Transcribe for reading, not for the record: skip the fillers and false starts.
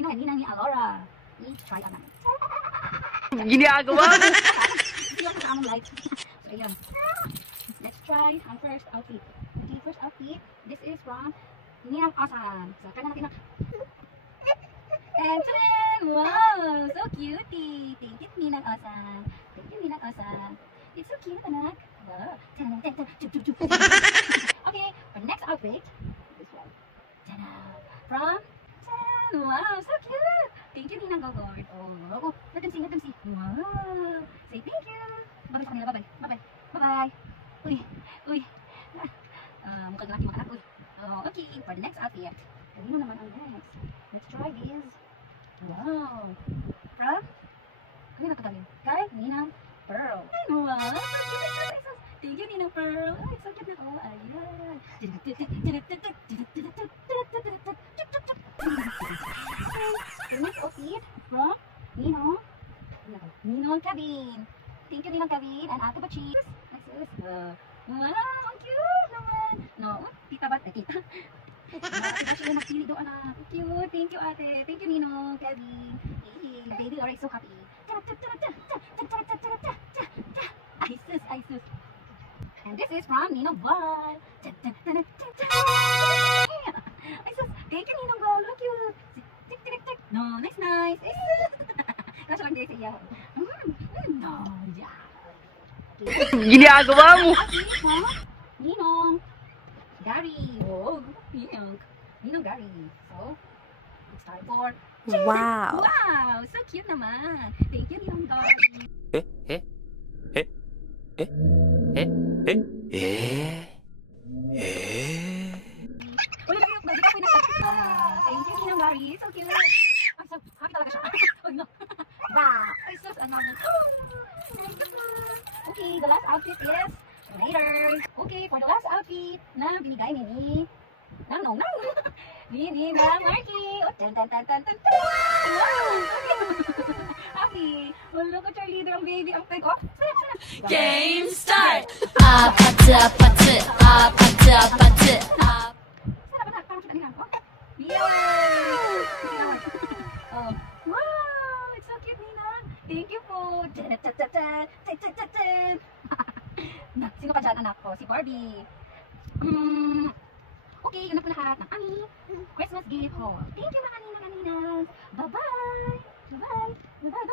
ng ninang ni Alora. I-try out namin. Ginagawa mo! Hindi ako sa among light. So, ayan. Let's try ang first outfit. Okay, first outfit. This is from Ninang Awesome. So, try na natin na. And ta-da! Wow! So cutie! Thank you, Ninang Awesome. Thank you, Ninang Awesome. It's so cute, anak. Wow. Okay, for the next outfit, this one. Ta-da! From ta-da! Wow, so cute! Thank you, Ninang Gogord. Oh, let them see, let them see. Wow! Say thank you. Bye-bye sa kanila, bye-bye. Bye-bye. Bye-bye. Uy, uy. Mukhang galaki mga anak, uy. Okay, for the next outfit. Kanino naman ang next? Let's try this. Wow! From? Kanina kagaling? Kay Ninang Pearl. Wow! So cute! Thank you, Ninang Pearl. Ay, so cute na. Oh, ayan. The next outfit from Ninong Kevin. Thank you, Ninong Kevin. And Ate Bachis. Wow! Ang cute naman. No, tita ba? Tita. Ate Bachi yung nagpili doon, anak. Cute. Thank you, ate. Thank you, Ninong Kevin. Hey, baby Laura is so happy. Isus, Isus. And this is from Ninong Ball. Isus. Thank you, Ninong Ball. Look cute. No, nice, nice. Kasya lang din sa iya. No, yeah. Ginagawa mo! Ninong Gary. Oh, Ninong Gary. So, it's time for Wow! Wow! So cute naman. Thank you, Ninong Gary. Uy, lagi yung nagiging ako thank you, Ninong Gary. So cute. Ay, so happy talaga siya. Oh, no. Wow! Ay, sus, ano. Okay, the last outfit is later. Okay, for the last outfit na binigay ni Nang ni Marky. Oh, tan. Wow! Happy. Wala ko cheerleader ang baby. Ang peg. Oh, Game start! 아파트 아파트 아파트 아파트 Sana ba na? Parang kita nilang ko. Yay! Oh, wow! It's so cute, Ninang. Thank you po. Sino pa dyan, anak ko? Si Barbie. Okay, yun na po lahat ng aming Christmas gift haul. Thank you, mga ninang. Bye-bye! Bye-bye! Bye-bye!